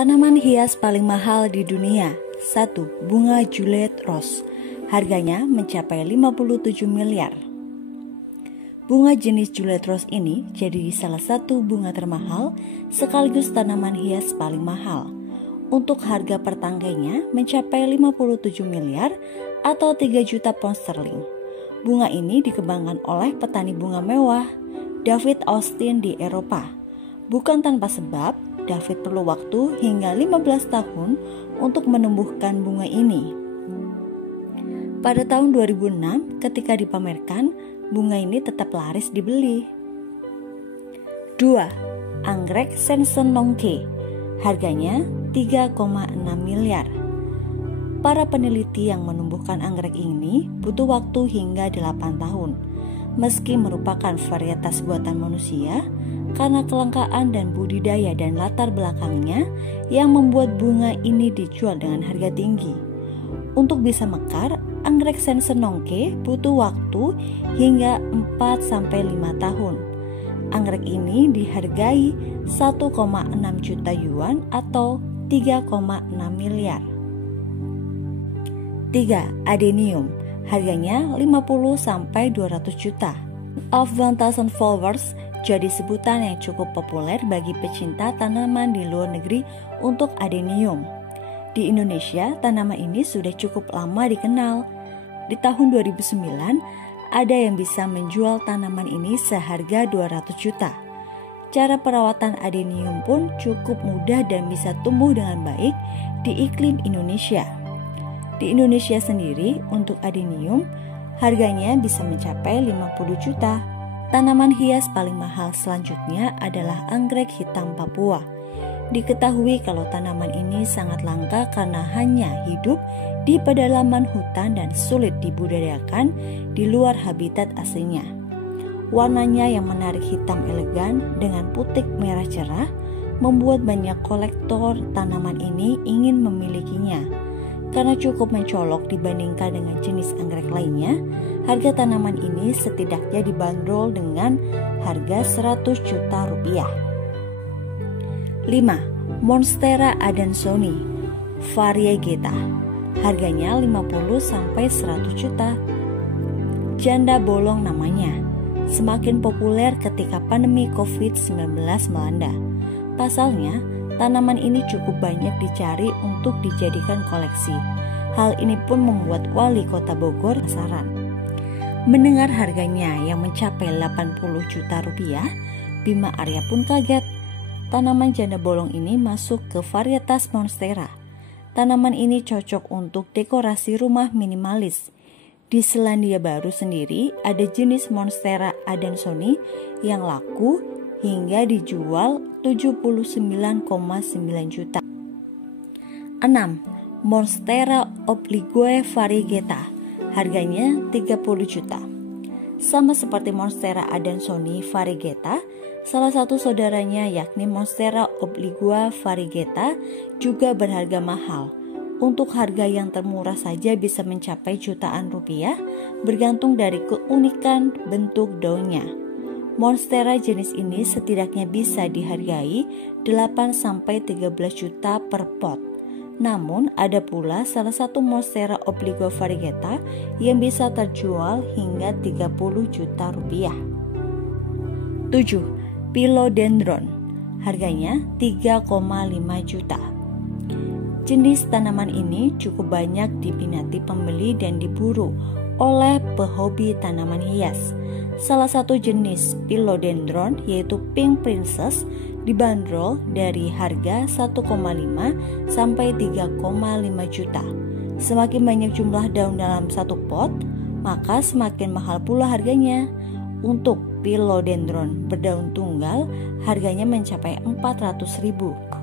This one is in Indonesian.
Tanaman hias paling mahal di dunia. 1. Bunga Juliet Rose. Harganya mencapai 57 miliar. Bunga jenis Juliet Rose ini jadi salah satu bunga termahal sekaligus tanaman hias paling mahal. Untuk harga per tanggainya mencapai 57 miliar atau 3 juta pound sterling. Bunga ini dikembangkan oleh petani bunga mewah David Austin di Eropa. Bukan tanpa sebab, David perlu waktu hingga 15 tahun untuk menumbuhkan bunga ini. Pada tahun 2006, ketika dipamerkan, bunga ini tetap laris dibeli. 2. Anggrek Sensonongke. Harganya 3,6 miliar. Para peneliti yang menumbuhkan anggrek ini butuh waktu hingga 8 tahun. Meski merupakan varietas buatan manusia, karena kelangkaan dan budidaya dan latar belakangnya yang membuat bunga ini dijual dengan harga tinggi. Untuk bisa mekar, anggrek Sensonongke butuh waktu hingga 4-5 tahun. Anggrek ini dihargai 1,6 juta yuan atau 3,6 miliar. 3. Adenium. Harganya 50-200 juta. Of 1000 flowers jadi sebutan yang cukup populer bagi pecinta tanaman di luar negeri untuk adenium. Di Indonesia, tanaman ini sudah cukup lama dikenal. Di tahun 2009, ada yang bisa menjual tanaman ini seharga 200 juta. Cara perawatan adenium pun cukup mudah dan bisa tumbuh dengan baik di iklim Indonesia. Di Indonesia sendiri, untuk adenium, harganya bisa mencapai 50 juta. Tanaman hias paling mahal selanjutnya adalah anggrek hitam Papua. Diketahui kalau tanaman ini sangat langka karena hanya hidup di pedalaman hutan dan sulit dibudidayakan di luar habitat aslinya. Warnanya yang menarik hitam elegan dengan putik merah cerah membuat banyak kolektor tanaman ini ingin memilikinya. Karena cukup mencolok dibandingkan dengan jenis anggrek lainnya, harga tanaman ini setidaknya dibanderol dengan harga 100 juta rupiah. 5. Monstera adansoni variegata. Harganya 50-100 juta. Janda bolong namanya. Semakin populer ketika pandemi COVID-19 melanda. Pasalnya, tanaman ini cukup banyak dicari untuk dijadikan koleksi. Hal ini pun membuat wali kota Bogor penasaran. Mendengar harganya yang mencapai 80 juta rupiah, Bima Arya pun kaget. Tanaman janda bolong ini masuk ke varietas Monstera. Tanaman ini cocok untuk dekorasi rumah minimalis. Di Selandia Baru sendiri ada jenis Monstera adansoni yang laku hingga dijual 79,9 juta. 6. Monstera oblique variegata. Harganya 30 juta. Sama seperti Monstera adansoni variegata, salah satu saudaranya yakni Monstera oblique variegata juga berharga mahal. Untuk harga yang termurah saja bisa mencapai jutaan rupiah, bergantung dari keunikan bentuk daunnya. Monstera jenis ini setidaknya bisa dihargai 8-13 juta per pot. Namun ada pula salah satu Monstera oblique variegata yang bisa terjual hingga 30 juta rupiah. 7. Philodendron. Harganya 3,5 juta. Jenis tanaman ini cukup banyak diminati pembeli dan diburu oleh pehobi tanaman hias. Salah satu jenis philodendron yaitu Pink Princess dibanderol dari harga 1,5 sampai 3,5 juta. Semakin banyak jumlah daun dalam satu pot, maka semakin mahal pula harganya. Untuk philodendron berdaun tunggal, harganya mencapai 400.000.